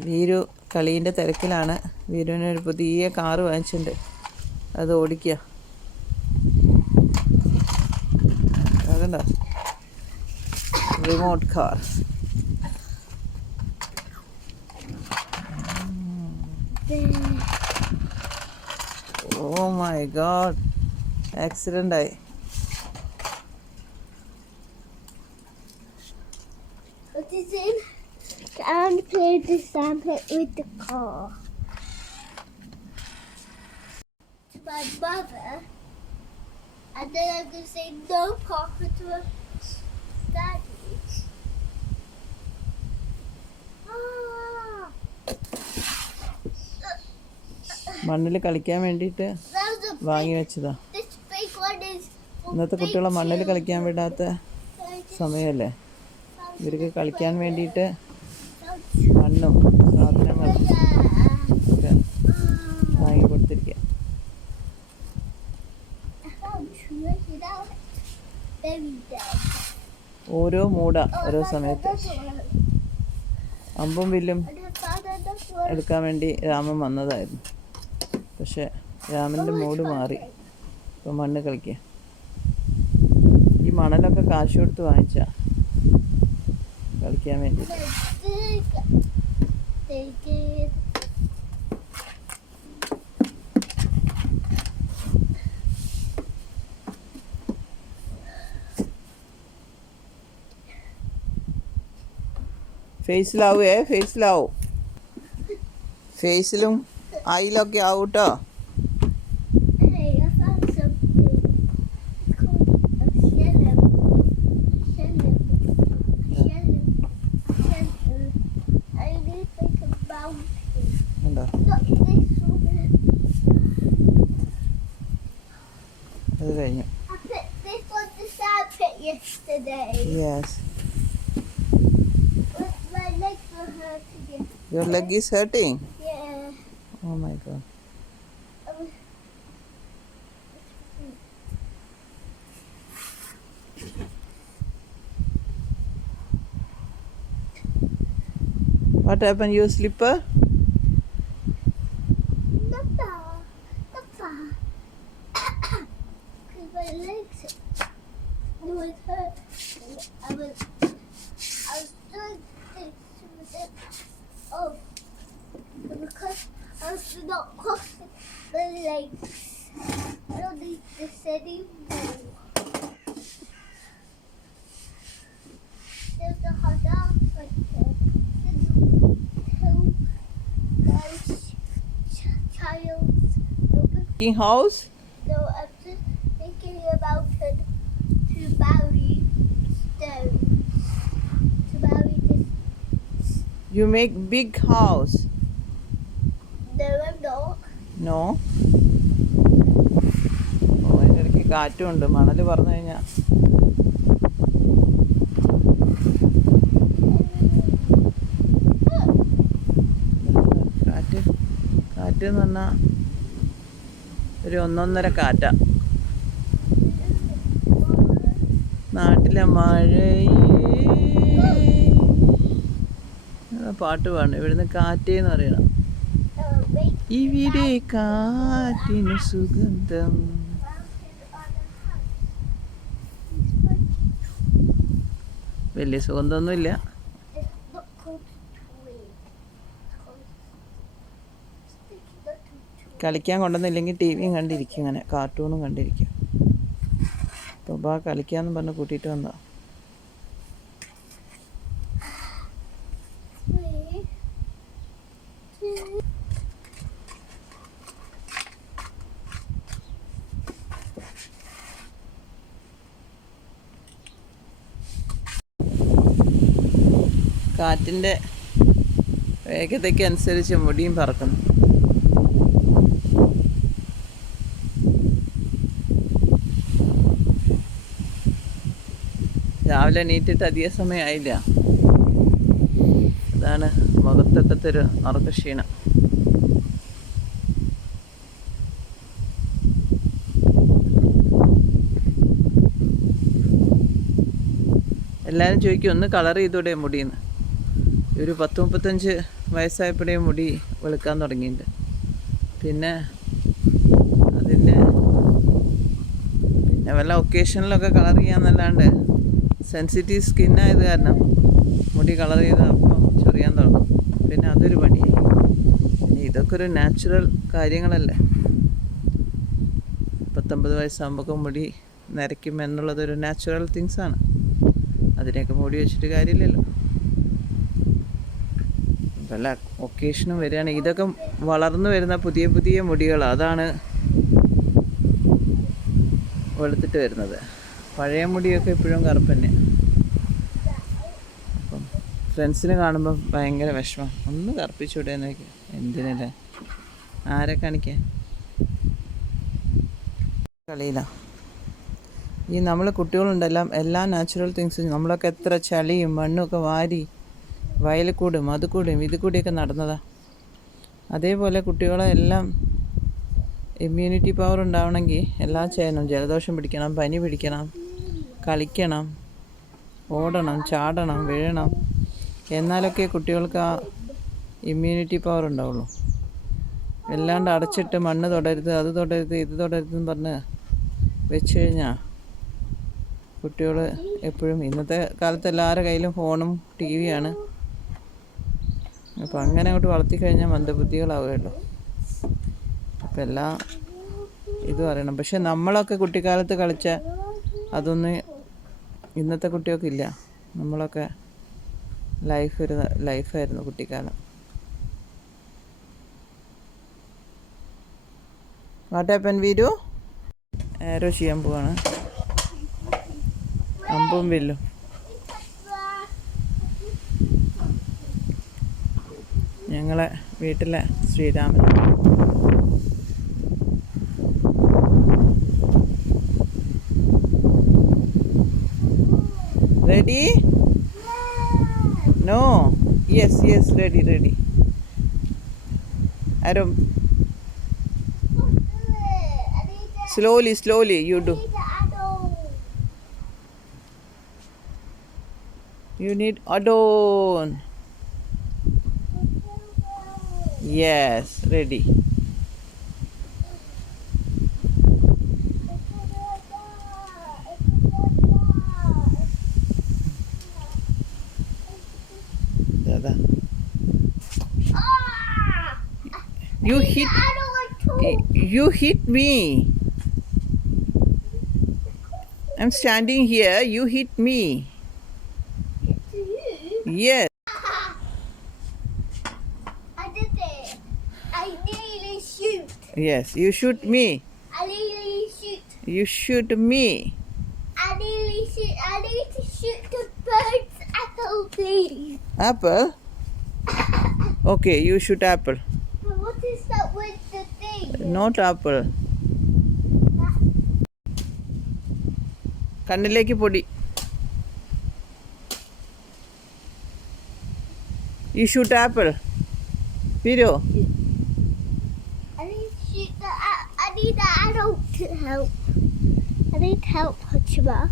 വീരു കളീന്റെ തിരക്കിലാണ്. വീരുവിനൊരു പുതിയ കാറ് വാങ്ങിച്ചിട്ടുണ്ട്. അത് ഓടിക്കുക. അതുണ്ടോ remote car oh my god accident ആയി. And sample it with the car. To my mother. And then I'm going to say no Papa to her daddy. Ah. മണ്ണിൽ കളിക്കാൻ വേണ്ടിയിട്ട് വാങ്ങി വെച്ചതാ ഇന്നത്തെ കുട്ടികളെ മണ്ണിൽ. കളിക്കാൻ വിടാത്ത സമയമല്ലേ ഇവർക്ക് കളിക്കാൻ വേണ്ടിയിട്ട് Sounds- സാധനങ്ങൾ. വാങ്ങി കൊടുത്തിരിക്കുക ഓരോ മൂട ഓരോ സമയത്ത്. അമ്പും വില്ലും എടുക്കാൻ വേണ്ടി രാമൻ വന്നതായിരുന്നു. പക്ഷെ രാമന്റെ മൂട് മാറി. ഇപ്പം മണ്ണ് കളിക്കുക ഈ മണലൊക്കെ കാശ് കൊടുത്ത് വാങ്ങിച്ച കളിക്കാൻ വേണ്ടി. ഫേസിലാവേ ഫേസിലാവും ഫേസിലും ഐലൊക്കെ ആവും കേട്ടോ yesterday. Yes. But my legs were hurting. Your leg is hurting? Yeah. Oh my god. What happened? Your slipper? Was not crossing the legs. I don't need this anymore. There's a hot dog right there. There's two guys child. King house So I'm just thinking about it to bury stones. To bury this. you make big house no oh അതിന്റെ ഇടയ്ക്ക് കാറ്റും ഉണ്ട് മണൽ പറഞ്ഞു കഴിഞ്ഞാൽ കാറ്റ് കാറ്റ് എന്ന് പറഞ്ഞാൽ ഒരു ഒന്നൊന്നര കാറ്റാ. നാട്ടിലെ മഴയേ. പാട്ട് പാടണം ഇവിടുന്ന് കാറ്റേന്ന് പറയണം. ഇവിടെ കാറ്റിന് സുഗന്ധം. വലിയ സുഗന്ധമൊന്നുമില്ല. കളിക്കാൻ കൊണ്ടുവന്നില്ലെങ്കിൽ ടി വിയും കണ്ടിരിക്കും ഇങ്ങനെ കാർട്ടൂണും കണ്ടിരിക്കും. അപ്പോൾ ബാ കളിക്കാന്ന് പറഞ്ഞ് കൂട്ടിയിട്ട് വന്നതാ. കാറ്റിന്റെ വേഗതയ്ക്ക് അനുസരിച്ച് മുടിയും പറക്കുന്നു. രാവിലെ നീറ്റിട്ട് അധിക സമയമായില്ല. അതാണ് മുഖത്തൊക്കെ ഒരു ക്ഷീണം എല്ലാവരും ചോദിക്കും ഒന്ന് കളർ ചെയ്തൂടെ മുടിയെന്ന് ഒരു പത്ത് മുപ്പത്തഞ്ച് വയസ്സായപ്പോഴേ മുടി വെളുക്കാൻ തുടങ്ങിയിട്ടുണ്ട്. പിന്നെ അതിന്റെ പിന്നെ വല്ല ഒക്കേഷനിലൊക്കെ കളർ ചെയ്യാമെന്നല്ലാണ്ട് സെൻസിറ്റീവ് സ്കിന്നായത് കാരണം മുടി കളർ ചെയ്ത് അപ്പം ചൊറിയാൻ തുടങ്ങും. പിന്നെ അതൊരു പണിയായി. പിന്നെ ഇതൊക്കെ ഒരു നാച്ചുറൽ കാര്യങ്ങളല്ലേ. പത്തൊമ്പത് വയസ്സാകുമ്പോൾ മുടി നരയ്ക്കും എന്നുള്ളതൊരു നാച്ചുറൽ തിങ്സാണ് അതിനെയൊക്കെ മൂടി വെച്ചിട്ട് കാര്യമില്ലല്ലോ. വല്ല ഒക്കേഷനും വരികയാണെങ്കിൽ ഇതൊക്കെ വളർന്നു വരുന്ന പുതിയ പുതിയ മുടികൾ. അതാണ് വെളുത്തിട്ട് വരുന്നത്. പഴയ മുടിയൊക്കെ ഇപ്പോഴും കറുപ്പ് തന്നെയാണ് അപ്പം ഫ്രണ്ട്സിന് കാണുമ്പോൾ ഭയങ്കര വിഷമം. ഒന്ന് കറുപ്പിച്ചൂടെ എന്നൊക്കെ. എന്തിനല്ലേ? ആരെ കാണിക്കാൻ കളിയിലാണ് ഈ നമ്മൾ കുട്ടികളുണ്ടെല്ലാം എല്ലാ നാച്ചുറൽ തിങ്സും നമ്മളൊക്കെ എത്ര ചളിയും മണ്ണും ഒക്കെ വാരി വയലിൽ കൂടും അത് കൂടും ഇത് കൂടിയൊക്കെ നടന്നതാ. അതേപോലെ കുട്ടികളെ എല്ലാം ഇമ്മ്യൂണിറ്റി പവർ ഉണ്ടാവണമെങ്കിൽ എല്ലാം ചെയ്യണം ജലദോഷം പിടിക്കണം പനി പിടിക്കണം കളിക്കണം ഓടണം ചാടണം വീഴണം. എന്നാലൊക്കെ കുട്ടികൾക്ക് ആ ഇമ്മ്യൂണിറ്റി പവർ ഉണ്ടാവുള്ളൂ. എല്ലാണ്ട് അടച്ചിട്ട് മണ്ണ് തൊടരുത് അത് തൊടരുത് ഇത് തൊടരുതെന്ന് പറഞ്ഞ് വെച്ച് കഴിഞ്ഞാൽ കുട്ടികൾ എപ്പോഴും ഇന്നത്തെ കാലത്ത് എല്ലാവരുടെ കയ്യിലും ഫോണും ടി വിയാണ് അപ്പം അങ്ങനെ അങ്ങോട്ട് വളർത്തി കഴിഞ്ഞാൽ മന്ദബുദ്ധികളാവുകയുള്ളൂ. അപ്പം എല്ലാ ഇതും അറിയണം. പക്ഷെ നമ്മളൊക്കെ കുട്ടിക്കാലത്ത് കളിച്ച അതൊന്നും ഇന്നത്തെ കുട്ടികൾക്കില്ല നമ്മളൊക്കെ ലൈഫ് ഒരു ലൈഫായിരുന്നു കുട്ടിക്കാലം. വാട്ടാപ്പൻ വീരു ആരോ ചെയ്യാൻ പോവാണ്. അമ്പും വില്ലും. ഞങ്ങളെ വീട്ടിലെ Sreeraman. Ready no yes yes ready ready ആരും slowly slowly you do you need adorn Yes, ready. Dada. You hit. You hit me. I'm standing here. You hit me. Yes. Yes. You shoot me. I nearly shoot. You shoot me. I nearly shoot. I need to shoot the bird's apple, please. Apple. Okay. You shoot apple. But what is that with the thing? Not apple. കണ്ണിലേക്ക് പൊടി you shoot apple വീരോ need. I don't help. I need help, Hutchima.